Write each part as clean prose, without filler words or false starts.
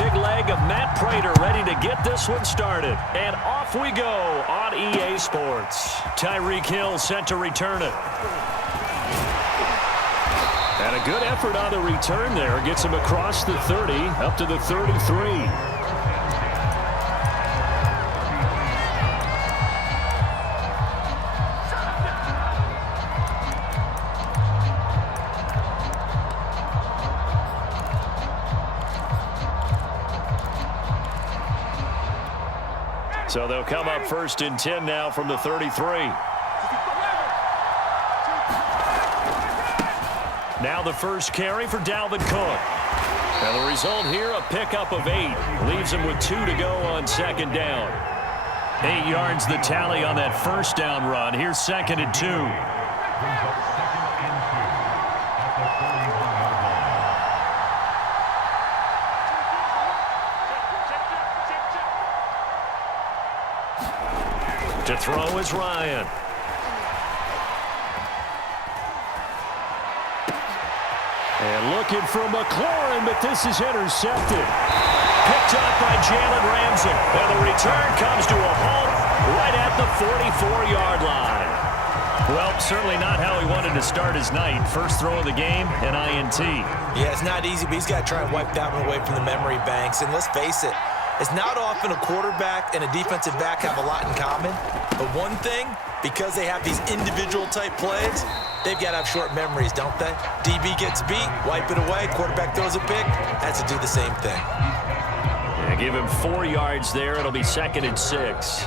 big leg of Matt Prater ready to get this one started. And off we go on EA Sports. Tyreek Hill set to return it. And a good effort on the return there. Gets him across the 30, up to the 33. So they'll come up 1st and 10 now from the 33. Now the first carry for Dalvin Cook. And the result here, a pickup of 8. Leaves him with 2 to go on 2nd down. 8 yards the tally on that first down run. Here's 2nd and 2. To throw is Ryan. And looking for McLaurin, but this is intercepted. Picked up by Jalen Ramsey. And the return comes to a halt right at the 44-yard line. Well, certainly not how he wanted to start his night. First throw of the game, an INT. Yeah, it's not easy, but he's got to try and wipe that one away from the memory banks. And let's face it, it's not often a quarterback and a defensive back have a lot in common. But one thing, because they have these individual type plays, they've got to have short memories, don't they? DB gets beat, wipe it away, quarterback throws a pick, has to do the same thing. Yeah, give him 4 yards there. It'll be 2nd and 6.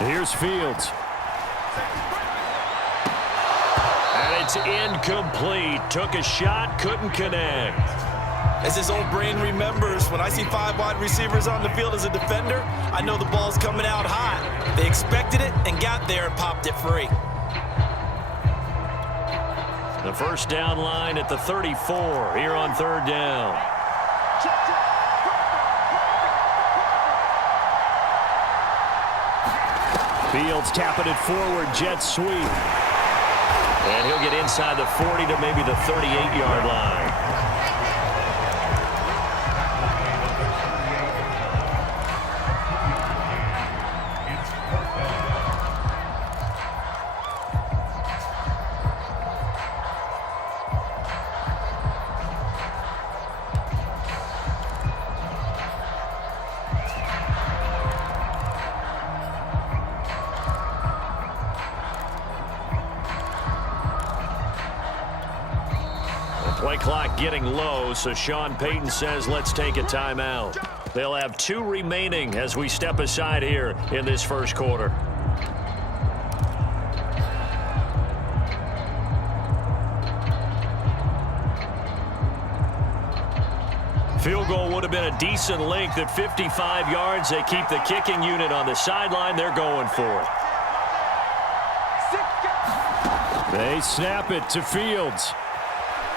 Here's Fields. And it's incomplete. Took a shot, couldn't connect. As his old brain remembers, when I see 5 wide receivers on the field as a defender, I know the ball's coming out hot. They expected it and got there and popped it free. The first down line at the 34 here on 3rd down. Fields tapping it forward, jet sweep. And he'll get inside the 40 to maybe the 38-yard line. Play clock getting low, so Sean Payton says let's take a timeout. They'll have 2 remaining as we step aside here in this first quarter. Field goal would have been a decent length at 55 yards. They keep the kicking unit on the sideline. They're going for it. They snap it to Fields.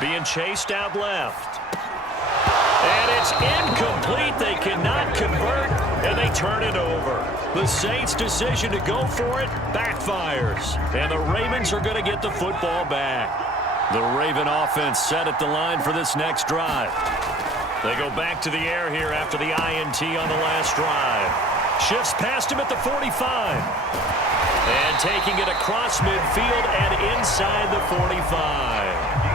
Being chased out left. And it's incomplete. They cannot convert, and they turn it over. The Saints' decision to go for it backfires. And the Ravens are going to get the football back. The Raven offense set at the line for this next drive. They go back to the air here after the INT on the last drive. Shifts past him at the 45. And taking it across midfield and inside the 45.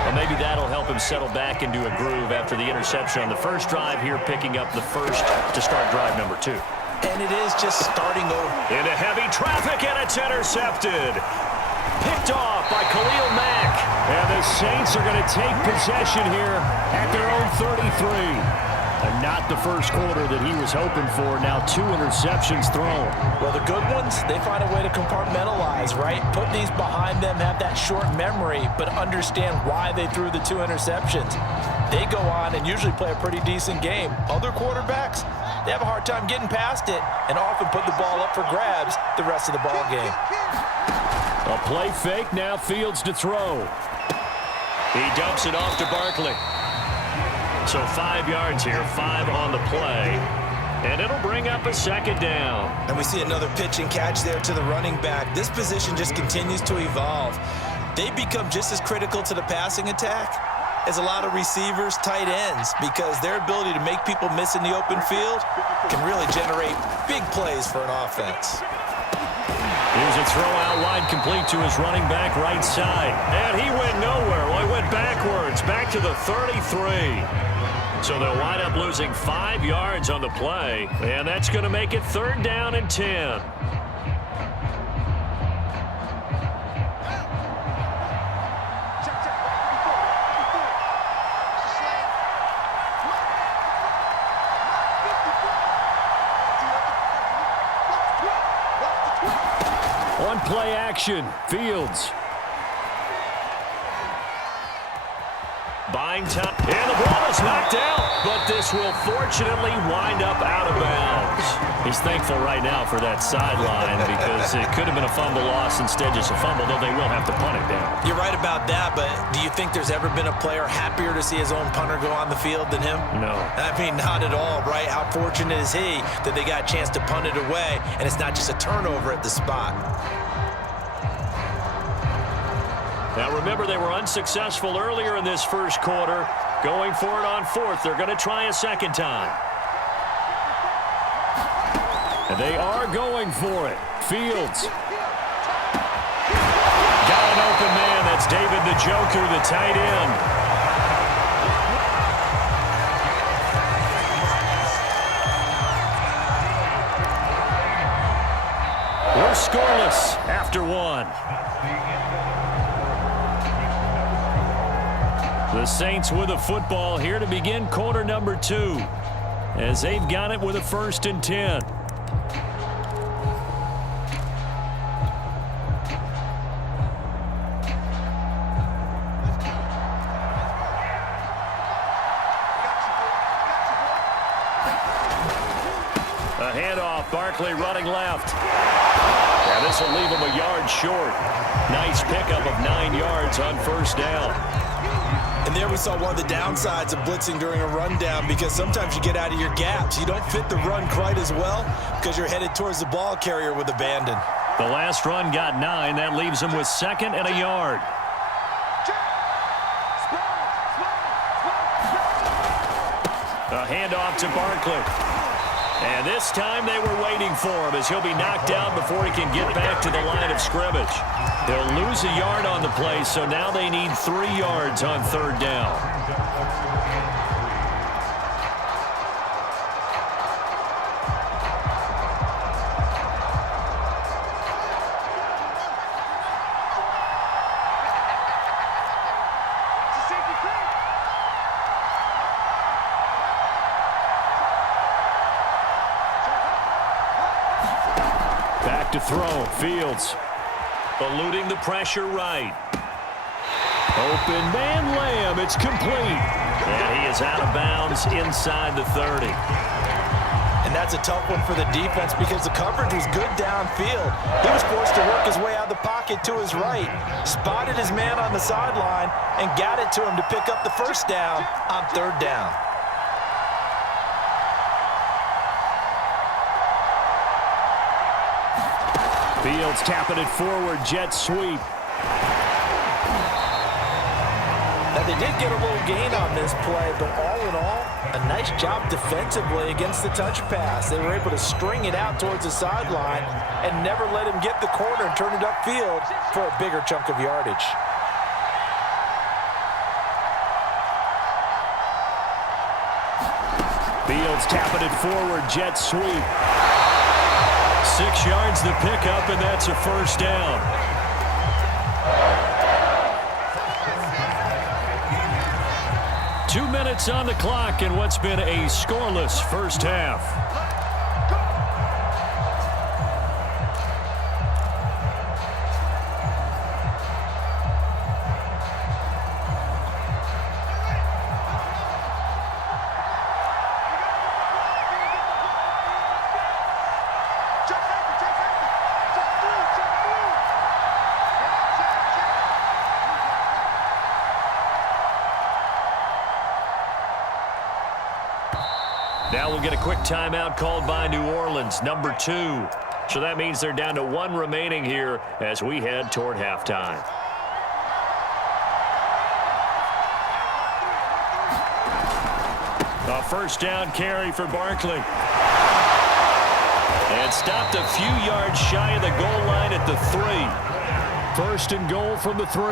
Well, maybe that'll help him settle back into a groove after the interception on the first drive here, picking up the first to start drive number 2. And it is just starting over. Into heavy traffic, and it's intercepted. Picked off by Khalil Mack. And the Saints are going to take possession here at their own 33. And not the first quarter that he was hoping for. Now 2 interceptions thrown. Well, the good ones, they find a way to compartmentalize, right? Put these behind them, have that short memory, but understand why they threw the 2 interceptions. They go on and usually play a pretty decent game. Other quarterbacks, they have a hard time getting past it and often put the ball up for grabs the rest of the ball game. A play fake, now Fields to throw. He dumps it off to Barkley. So 5 yards here, 5 on the play. And it'll bring up a second down. And we see another pitch and catch there to the running back. This position just continues to evolve. They become just as critical to the passing attack as a lot of receivers, tight ends, because their ability to make people miss in the open field can really generate big plays for an offense. Here's a throw out wide, complete to his running back right side. And he went nowhere. Well, he went backwards, back to the 33. So they'll wind up losing 5 yards on the play, and that's going to make it 3rd down and 10. On play action, Fields. Buying time, and the ball is knocked out, but this will fortunately wind up out of bounds. He's thankful right now for that sideline because it could have been a fumble loss, instead just a fumble, though they will have to punt it down. You're right about that, but do you think there's ever been a player happier to see his own punter go on the field than him? No. I mean, not at all, right? How fortunate is he that they got a chance to punt it away, and it's not just a turnover at the spot. Now remember, they were unsuccessful earlier in this first quarter. Going for it on 4th. They're going to try a second time. And they are going for it. Fields. Got an open man. That's David the Joker, the tight end. We're scoreless after 1. The Saints with a football here to begin quarter number 2, as they've got it with a 1st and 10. A handoff, Barkley running left. And this will leave him a yard short. Nice pickup of 9 yards on 1st down. And there we saw one of the downsides of blitzing during a rundown, because sometimes you get out of your gaps. You don't fit the run quite as well because you're headed towards the ball carrier with abandon. The last run got 9. That leaves him with 2nd and a yard. A handoff to Barkley. And this time they were waiting for him, as he'll be knocked out before he can get back to the line of scrimmage. They'll lose a yard on the play, so now they need 3 yards on 3rd down. Back to throw, Fields. Eluding the pressure right. Open man, Lamb. It's complete. And he is out of bounds inside the 30. And that's a tough one for the defense because the coverage was good downfield. He was forced to work his way out of the pocket to his right, spotted his man on the sideline, and got it to him to pick up the 1st down on 3rd down. Fields tapping it forward, jet sweep. Now, they did get a little gain on this play, but all in all, a nice job defensively against the touch pass. They were able to string it out towards the sideline and never let him get the corner and turn it upfield for a bigger chunk of yardage. Fields tapping it forward, jet sweep. 6 yards the pickup, and that's a 1st down. Two minutes on the clock in what's been a scoreless first half. Now we'll get a quick timeout called by New Orleans, number 2. So that means they're down to 1 remaining here as we head toward halftime. A first down carry for Barkley. And stopped a few yards shy of the goal line at the 3. First and goal from the 3.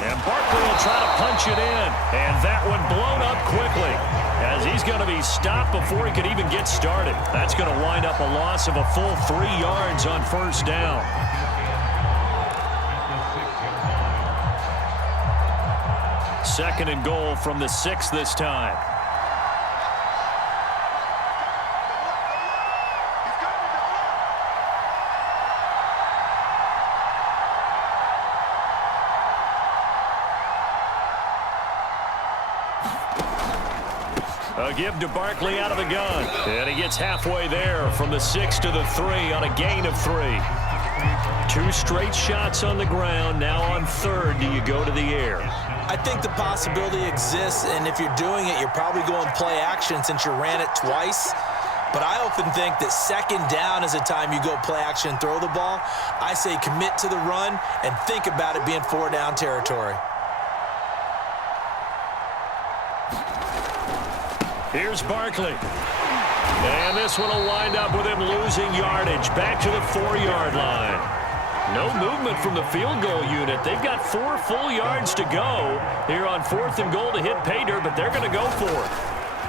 And Barkley will try to punch it in. And that one blown up quickly, as he's going to be stopped before he could even get started. That's going to wind up a loss of a full 3 yards on first down. Second and goal from the 6 this time. A give to Barkley out of the gun. And he gets halfway there from the 6 to the 3 on a gain of 3. 2 straight shots on the ground. Now on third, do you go to the air? I think the possibility exists, and if you're doing it, you're probably going play action since you ran it twice. But I often think that second down is the time you go play action and throw the ball. I say commit to the run and think about it being 4 down territory. Here's Barkley. And this one will wind up with him losing yardage back to the 4-yard line. No movement from the field goal unit. They've got 4 full yards to go here on 4th and goal to hit pay dirt, but they're going to go for it.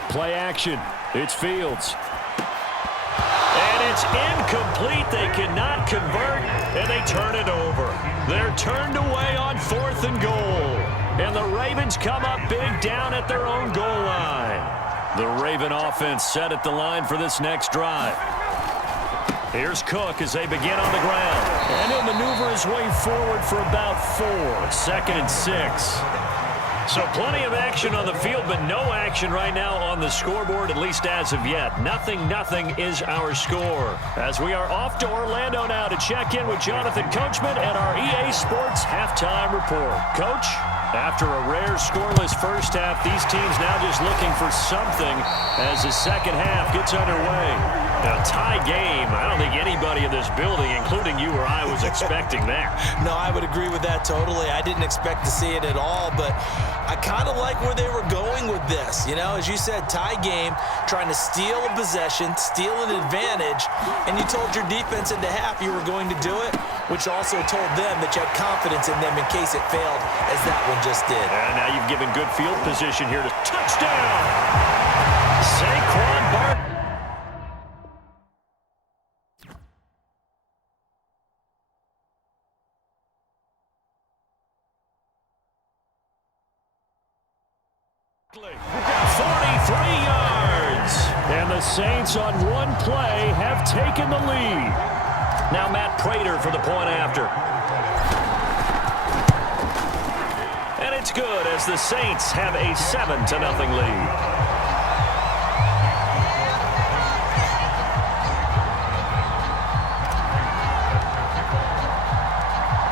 Play action. It's Fields. And it's incomplete. They cannot convert, and they turn it over. They're turned away on 4th and goal. And the Ravens come up big down at their own goal line. The Raven offense set at the line for this next drive. Here's Cook as they begin on the ground. And he'll maneuver his way forward for about 4. 2nd and 6. So plenty of action on the field, but no action right now on the scoreboard, at least as of yet. Nothing is our score. As we are off to Orlando now to check in with Jonathan Coachman at our EA Sports Halftime Report. Coach, after a rare scoreless first half, these teams now just looking for something as the second half gets underway. A tie game. I don't think anybody in this building, including you or I, was expecting that. No, I would agree with that totally. I didn't expect to see it at all, but I kind of like where they were going with this. You know, as you said, tie game, trying to steal a possession, steal an advantage, and you told your defense into half you were going to do it, which also told them that you had confidence in them in case it failed, as that one just did. And now you've given good field position here to touchdown. Saquon Barkley. We've got 43 yards. And the Saints on one play have taken the lead. Now Matt Prater for the point after. And it's good as the Saints have a 7-0 lead.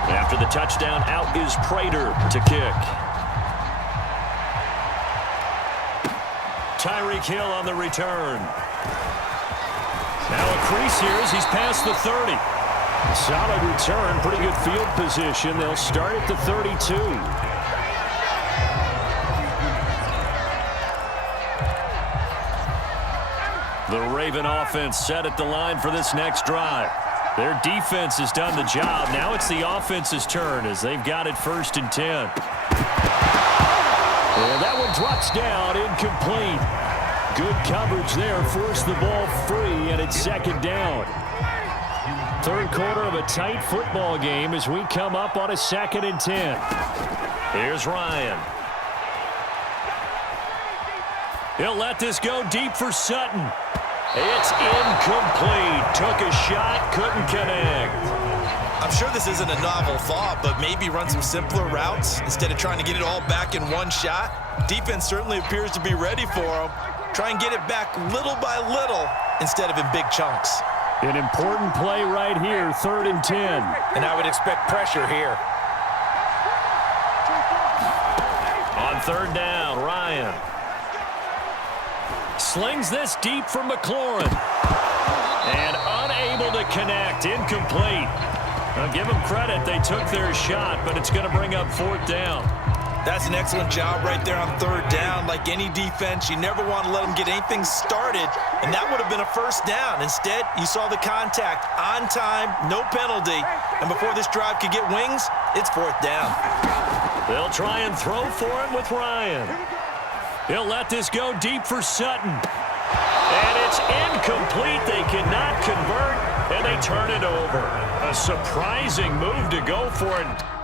After the touchdown, out is Prater to kick. Tyreek Hill on the return. Now a crease here as he's past the 30. Solid return, pretty good field position. They'll start at the 32. The Raven offense set at the line for this next drive. Their defense has done the job. Now it's the offense's turn as they've got it 1st and 10. And that one drops down, incomplete. Good coverage there, forced the ball free, and it's 2nd down. 3rd quarter of a tight football game as we come up on a 2nd and 10. Here's Ryan. He'll let this go deep for Sutton. It's incomplete. Took a shot, couldn't connect. I'm sure this isn't a novel thought, but maybe run some simpler routes instead of trying to get it all back in one shot. Defense certainly appears to be ready for him. Try and get it back little by little, instead of in big chunks. An important play right here, 3rd and 10. And I would expect pressure here. On 3rd down, Ryan slings this deep for McLaurin. And unable to connect, incomplete. Now give them credit, they took their shot, but it's going to bring up 4th down. That's an excellent job right there on 3rd down. Like any defense, you never want to let them get anything started, and that would have been a 1st down. Instead, you saw the contact on time, no penalty, and before this drive could get wings, it's 4th down. They'll try and throw for it with Ryan. He'll let this go deep for Sutton. And it's incomplete. They cannot convert, and they turn it over. A surprising move to go for it.